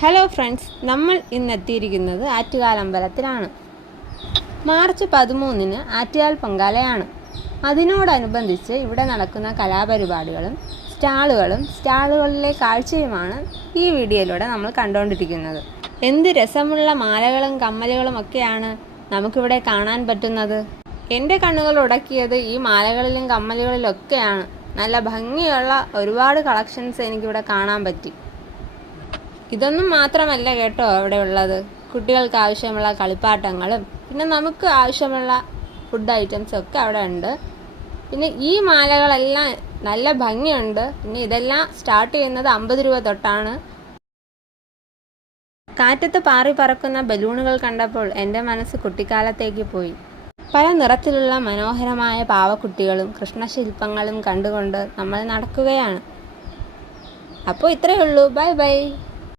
Hello friends, നമ്മൾ ഇന്നെത്തിയിരിക്കുന്നത് Attukal അമ്പലത്തിലാണ്. March 13-ന് Attukal പൊങ്കാലയാണ്. അതിനോടനുബന്ധിച്ച് ഇവിടെ നടക്കുന്ന കലാപരിപാടികളും സ്റ്റാളുകളിലെ കാഴ്ചയുമാണ് ഈ വീഡിയോയിലൂടെ നമ്മൾ കണ്ടുകൊണ്ടിരിക്കുന്നത്. എന്ത് രസമുള്ള മാലകളും കമ്മലുകളും ഒക്കെയാണ് നമുക്കിവിടെ കാണാൻ പറ്റുന്നത്. എൻ്റെ കണ്ണുകൾ ഉടക്കിയത് ഈ മാലകളിലും കമ്മലുകളിലൊക്കെയാണ്. നല്ല ഭംഗിയുള്ള ഒരുപാട് കളക്ഷൻസ് എനിക്കിവിടെ കാണാൻ പറ്റി. ഇതൊന്നും മാത്രമല്ല കേട്ടോ അവിടെ ഉള്ളത്. കുട്ടികൾക്ക് ആവശ്യമുള്ള കളിപ്പാട്ടങ്ങളും പിന്നെ നമുക്ക് ആവശ്യമുള്ള ഫുഡ് ഐറ്റംസും ഒക്കെ അവിടെ ഉണ്ട്. പിന്നെ ഈ മാലകളെല്ലാം നല്ല ഭംഗിയുണ്ട്. പിന്നെ ഇതെല്ലാം സ്റ്റാർട്ട് ചെയ്യുന്നത് 50 രൂപ തൊട്ടാണ്. കാറ്റത്ത് പാറി പറക്കുന്ന ബലൂണുകൾ കണ്ടപ്പോൾ എൻ്റെ മനസ്സ് കുട്ടിക്കാലത്തേക്ക് പോയി. പല നിറത്തിലുള്ള മനോഹരമായ പാവക്കുട്ടികളും കൃഷ്ണശില്പങ്ങളും കണ്ടുകൊണ്ട് നമ്മൾ നടക്കുകയാണ്. അപ്പോൾ ഇത്രയേ ഉള്ളൂ. Bye bye.